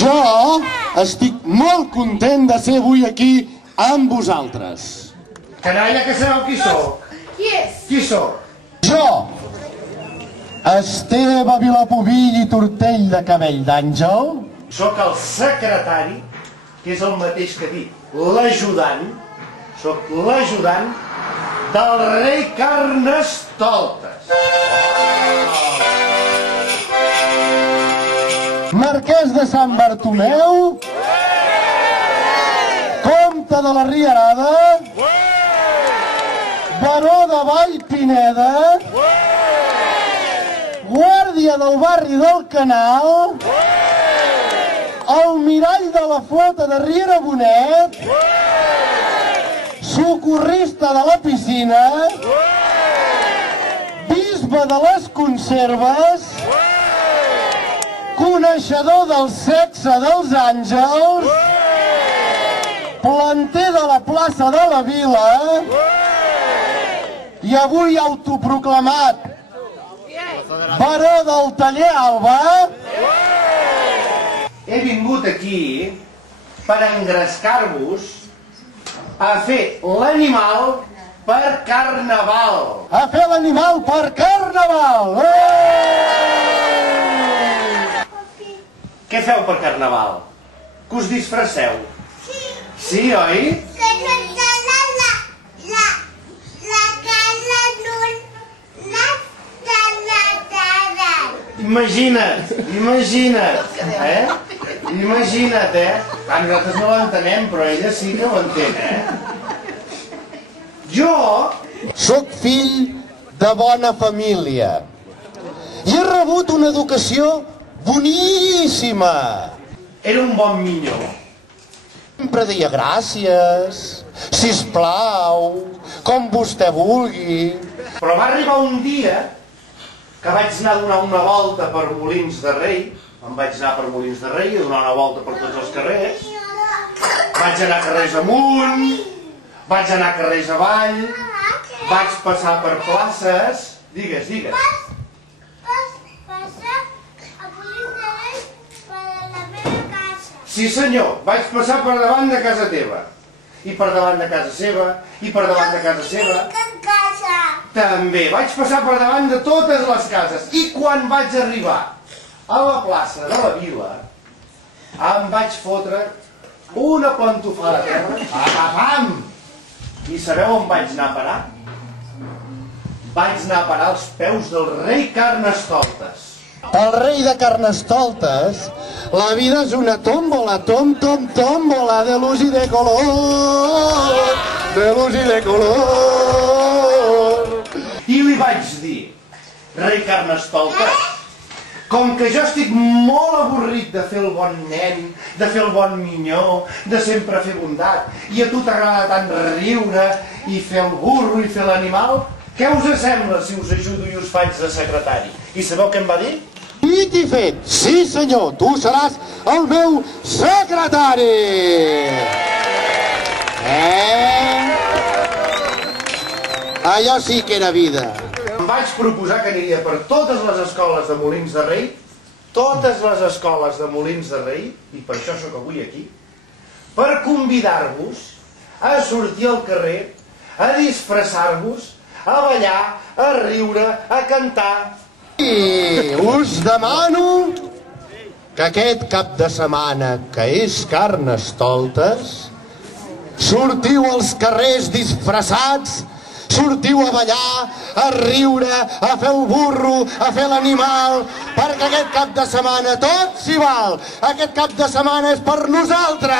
Jo estic molt content de ser avui aquí amb vosaltres. Canalla, que sabeu qui sóc? Qui és? Qui sóc? Jo, Esteve Vilapovill i Tortell de Cabell d'Àngel, Sóc el secretari, que és el mateix que dic, l'ajudant. Sóc l'ajudant del rei Carnestoltes. marquès de Sant Bartomeu, comte de la Rierada, baró de Vallpineda, guàrdia del barri del Canal, almirall de la flota de Riera Bonet, socorrista de la piscina, bisbe de les conserves, coneixedor del sexe dels àngels, planter de la plaça de la Vila i avui autoproclamat baró del Taller Alba. He vingut aquí per engrescar-vos a fer l'animal per Carnaval. A fer l'animal per Carnaval! Què feu per Carnaval? Que us disfresseu? Sí, oi? Imagina't, Imagina't, Nosaltres no l'entenem, però ella sí que ho entén, Jo Soc fill de bona família i he rebut una educació boníssima. era un bon minyó. Sempre deia gràcies, sisplau, com vostè vulgui. Però va arribar un dia que vaig anar a donar una volta per Molins de Rei. Em vaig anar per Molins de Rei a donar una volta per tots els carrers. Vaig anar carrers amunt, vaig anar carrers avall, vaig passar per places. Digues, digues. Vas passar a Molins de Rei per la meva casa. Sí senyor, vaig passar per davant de casa teva. I per davant de casa seva, i per davant de casa seva. També vaig passar per davant de totes les cases. I quan vaig arribar a la plaça de la Vila, em vaig fotre una pantofada a terra. I sabeu on vaig anar a parar? Vaig anar a parar als peus del rei Carnestoltes. El rei de Carnestoltes, la vida és una tómbola, tómbola, de luz i de color, de luz i de color. I li vaig dir, rei Carnestoltes, com que jo estic molt avorrit de fer el bon nen, de fer el bon minyó, de sempre fer bondat, i a tu t'agrada tant riure i fer el burro i fer l'animal, què us sembla si us ajudo i us faig de secretari? I sabeu què em va dir? Dit i fet, sí senyor, tu seràs el meu secretari! Allò sí que era vida. Em vaig proposar que aniria per totes les escoles de Molins de Rei, totes les escoles de Molins de Rei, i per això sóc avui aquí, per convidar-vos a sortir al carrer, a disfressar-vos, a ballar, a riure, a cantar. I us demano que aquest cap de setmana, que és Carnestoltes, sortiu als carrers disfressats, sortiu a ballar, a riure, a fer el burro, a fer l'animal, perquè aquest cap de setmana tot s'hi val. Aquest cap de setmana és per nosaltres.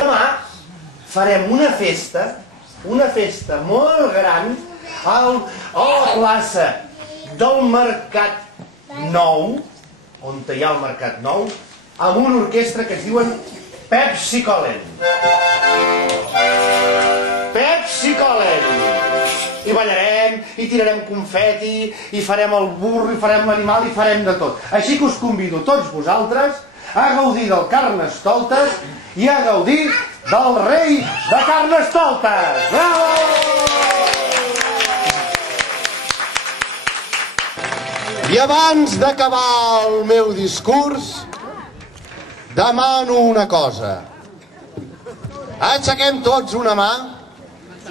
Demà farem una festa molt gran a la plaça del Mercat Nou, on hi ha el Mercat Nou, amb una orquestra que es diuen Pepsi Colen. Pepsi Colen! I ballarem, i tirarem confeti, i farem el burro, i farem l'animal, i farem de tot. Així que us convido tots vosaltres a gaudir del Carnestoltes i a gaudir del rei de Carnestoltes. Bravo! I abans d'acabar el meu discurs, demano una cosa. Aixequem tots una mà,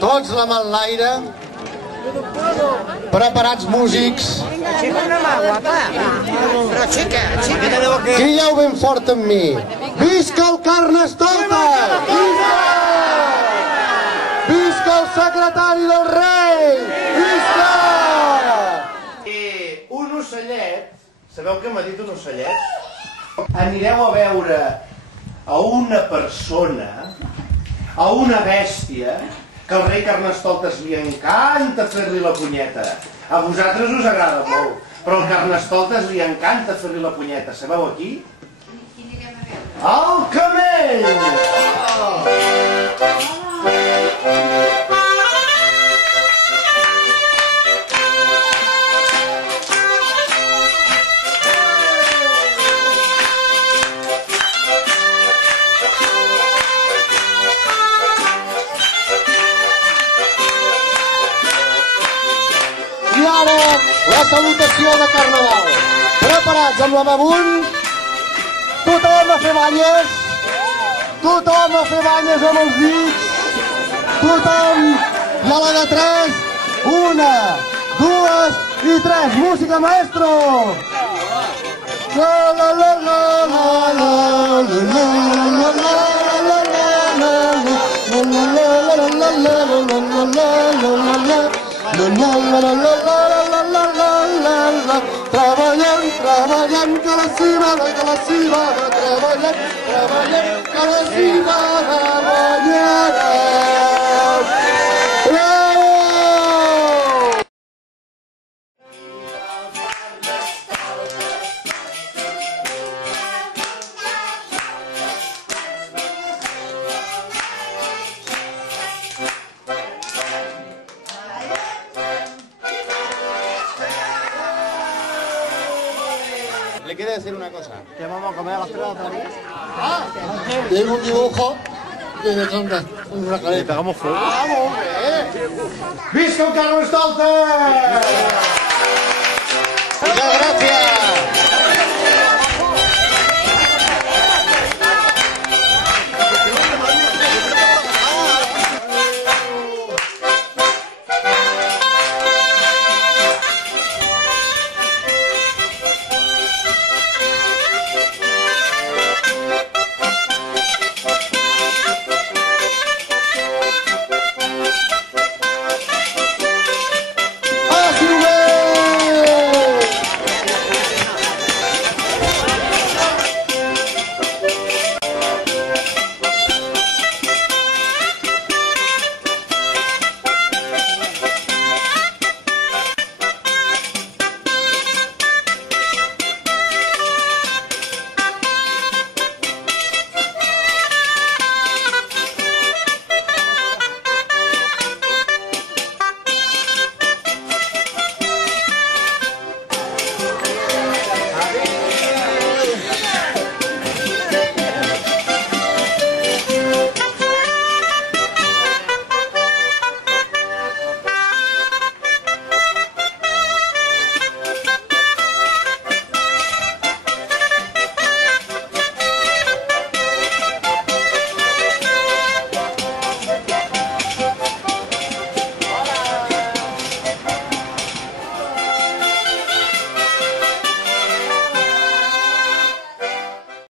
tots la mà enlaire, preparats músics. Aixeca una mà, guapa. Però aixeca. Crideu ben fort amb mi. Visca el Carnestoltes! Visca! Visca el secretari del rei! Visca! Un ocellet, sabeu què m'ha dit un ocellet? Anireu a veure a una persona, a una bèstia, que al rei Carnestoltes li encanta fer-li la punyeta. A vosaltres us agrada molt, però al Carnestoltes li encanta fer-li la punyeta. Sabeu a qui? Al camell! I ara, la salutació de Carnaval. Preparats amb la mà amunt. Tothom a fer banyes. Tothom a fer banyes amb els dits. Tothom. I a la de 3. 1, 2 i 3. Música, maestro. La la la la la la la la la la la treballant que la civada, treballant que la civada guanyarà. Bravo! Le quiere decir una cosa. Que vamos a comer a las 3 de la tarde. Tengo un dibujo de canta una careta. Le pegamos fuego. ¡Vamos, Visca el Carnestoltes! Muchas gracias.